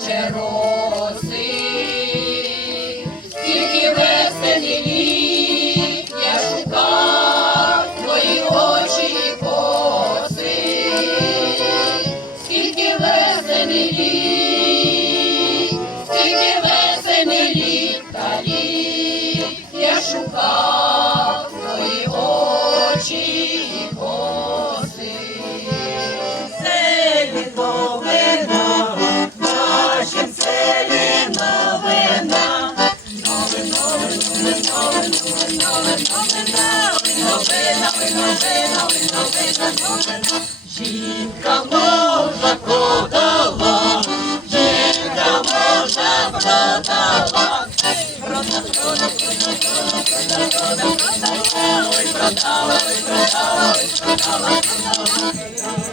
плаче роси, весені літ я шукав твої очі і скільки весени літ, скільки весени літ я шукав. Thank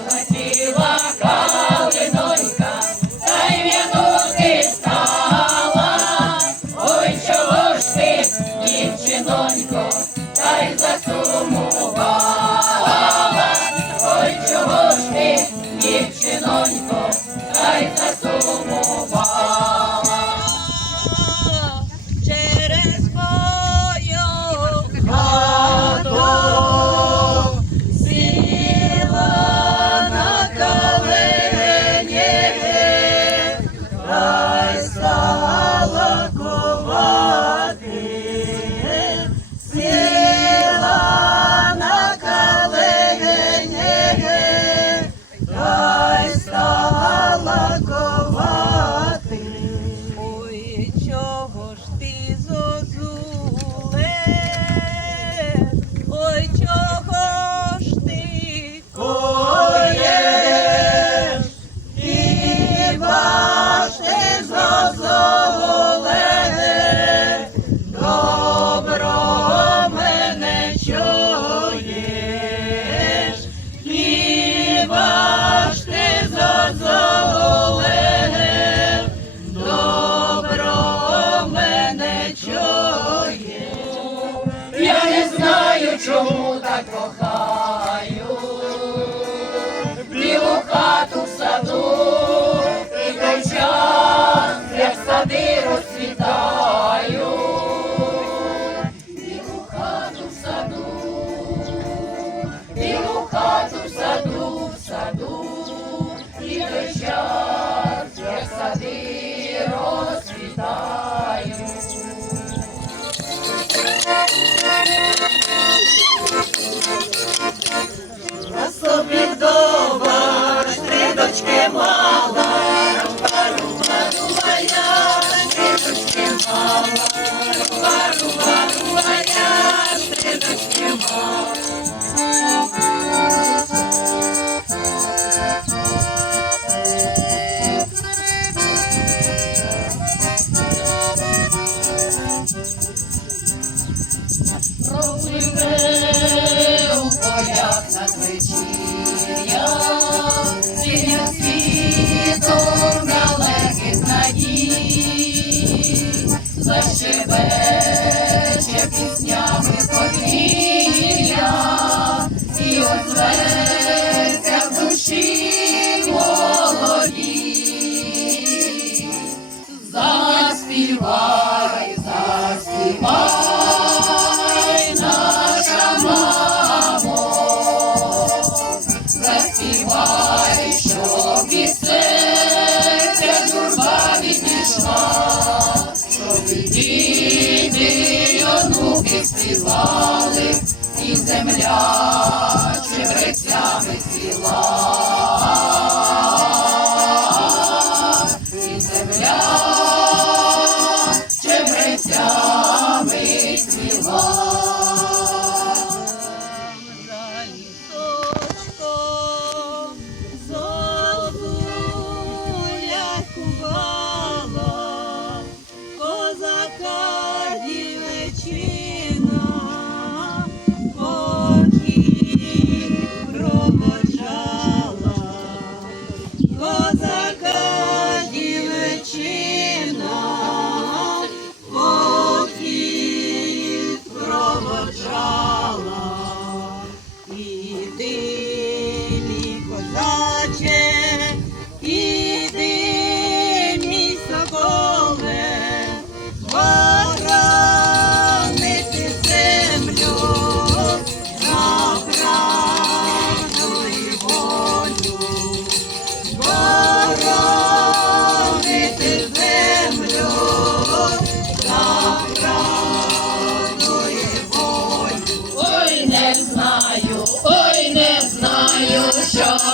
you. Coca-Cola. перемога. співали, і земля чебрецями ціла.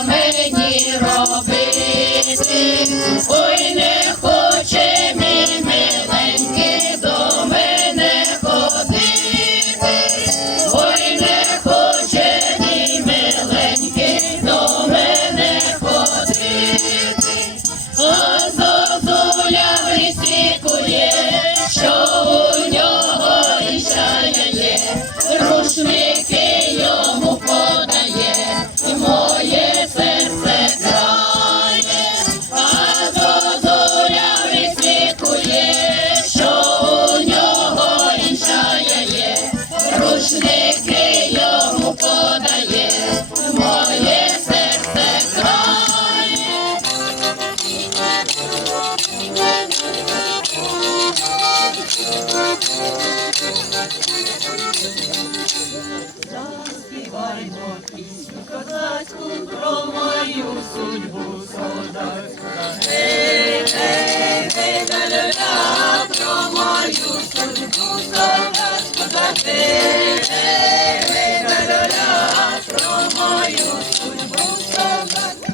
Мені робити. Ой, не хоче Твою судьбу солдатська. Ей, ей, ей, ля-ля-ля, про мою судьбу солдатська. Ей, ей, ей, ля-ля-ля, про мою судьбу солдатська.